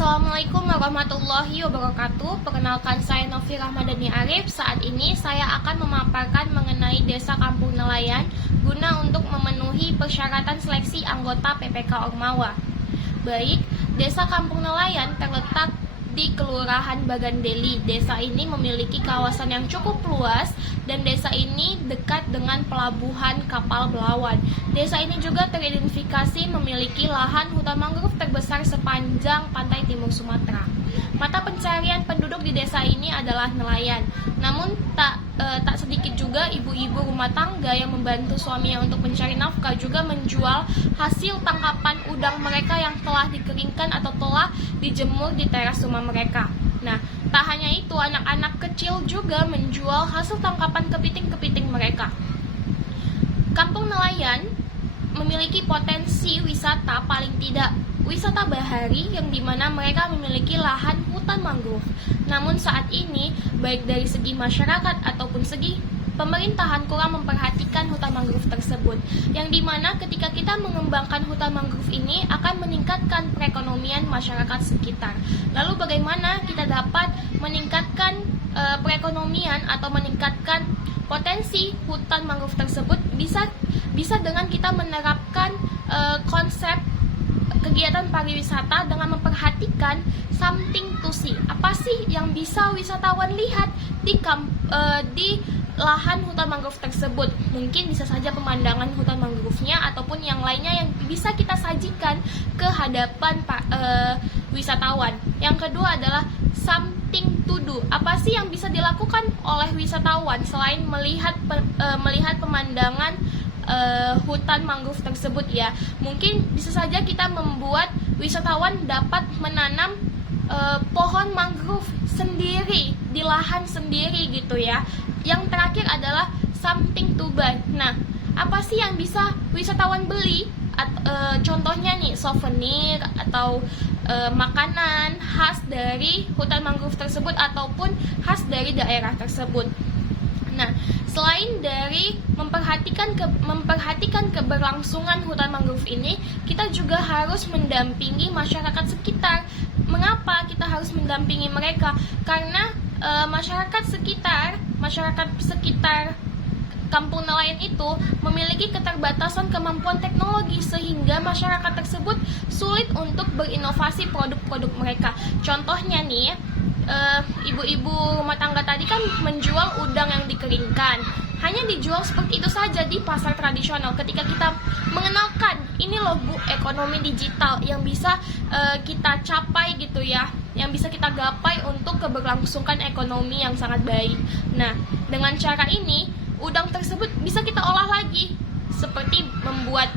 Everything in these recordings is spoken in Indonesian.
Assalamualaikum warahmatullahi wabarakatuh. Perkenalkan, saya Novi Rahmadani Arif. Saat ini saya akan memaparkan mengenai Desa Kampung Nelayan guna untuk memenuhi persyaratan seleksi anggota PPK Ormawa. Baik, Desa Kampung Nelayan terletak di Kelurahan Bagandeli. Desa ini memiliki kawasan yang cukup luas dan desa ini dekat dengan pelabuhan kapal Belawan. Desa ini juga teridentifikasi memiliki lahan hutan mangrove terbesar sepanjang pantai timur Sumatera. Mata pencarian penduduk di desa ini adalah nelayan. Namun tak sedikit juga ibu-ibu rumah tangga yang membantu suaminya untuk mencari nafkah juga menjual hasil tangkapan udang mereka yang telah dikeringkan atau telah dijemur di teras rumah mereka. Nah, tak hanya itu, anak-anak kecil juga menjual hasil tangkapan kepiting-kepiting mereka. Kampung nelayan memiliki potensi wisata, paling tidak wisata bahari, yang dimana mereka memiliki lahan hutan mangrove. Namun saat ini, baik dari segi masyarakat ataupun segi pemerintahan kurang memperhatikan hutan mangrove tersebut, yang dimana ketika kita mengembangkan hutan mangrove ini akan meningkatkan perekonomian masyarakat sekitar. Lalu bagaimana kita dapat meningkatkan perekonomian atau meningkatkan potensi hutan mangrove tersebut? Bisa dengan kita menerapkan konsep kegiatan pariwisata dengan memperhatikan something to see. Apa sih yang bisa wisatawan lihat di lahan hutan mangrove tersebut? Mungkin bisa saja pemandangan hutan mangrove-nya ataupun yang lainnya yang bisa kita sajikan ke hadapan wisatawan. Yang kedua adalah something to do. Apa sih yang bisa dilakukan oleh wisatawan selain melihat pemandangan hutan mangrove tersebut ya? Mungkin bisa saja kita membuat wisatawan dapat menanam pohon mangrove sendiri di lahan sendiri gitu ya. Yang terakhir adalah something to buy. Nah, apa sih yang bisa wisatawan beli? Contohnya nih, souvenir atau makanan khas dari hutan mangrove tersebut ataupun khas dari daerah tersebut. Nah, selain dari memperhatikan keberlangsungan hutan mangrove ini, kita juga harus mendampingi masyarakat sekitar. Mengapa kita harus mendampingi mereka? Karena masyarakat sekitar kampung nelayan itu memiliki keterbatasan kemampuan teknologi, sehingga masyarakat tersebut sulit untuk berinovasi produk-produk mereka. Contohnya nih, ibu-ibu rumah tangga tadi kan menjual udang yang dikeringkan, hanya dijual seperti itu saja di pasar tradisional. Ketika kita mengenalkan ini loh Bu, ekonomi digital yang bisa kita capai gitu ya, yang bisa kita gapai untuk keberlangsungan ekonomi yang sangat baik. Nah, dengan cara ini udang tersebut bisa kita olah lagi, seperti membuat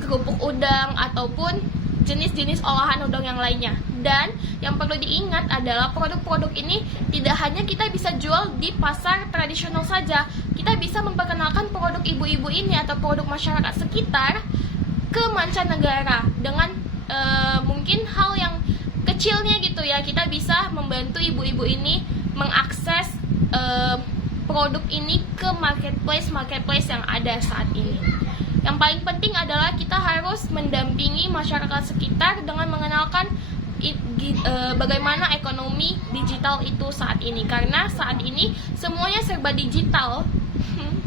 kerupuk udang ataupun jenis-jenis olahan udang yang lainnya. Dan yang perlu diingat adalah produk-produk ini tidak hanya kita bisa jual di pasar tradisional saja. Kita bisa memperkenalkan produk ibu-ibu ini atau produk masyarakat sekitar ke mancanegara dengan mungkin hal yang kecilnya gitu ya. Kita bisa membantu ibu-ibu ini mengakses produk ini ke marketplace yang ada saat ini. Yang paling penting adalah kita harus mendampingi masyarakat sekitar dengan mengenalkan bagaimana ekonomi digital itu saat ini. Karena saat ini semuanya serba digital.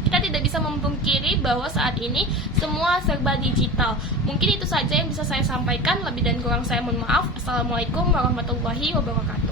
Kita tidak bisa memungkiri bahwa saat ini semua serba digital. Mungkin itu saja yang bisa saya sampaikan. Lebih dan kurang saya mohon maaf. Assalamualaikum warahmatullahi wabarakatuh.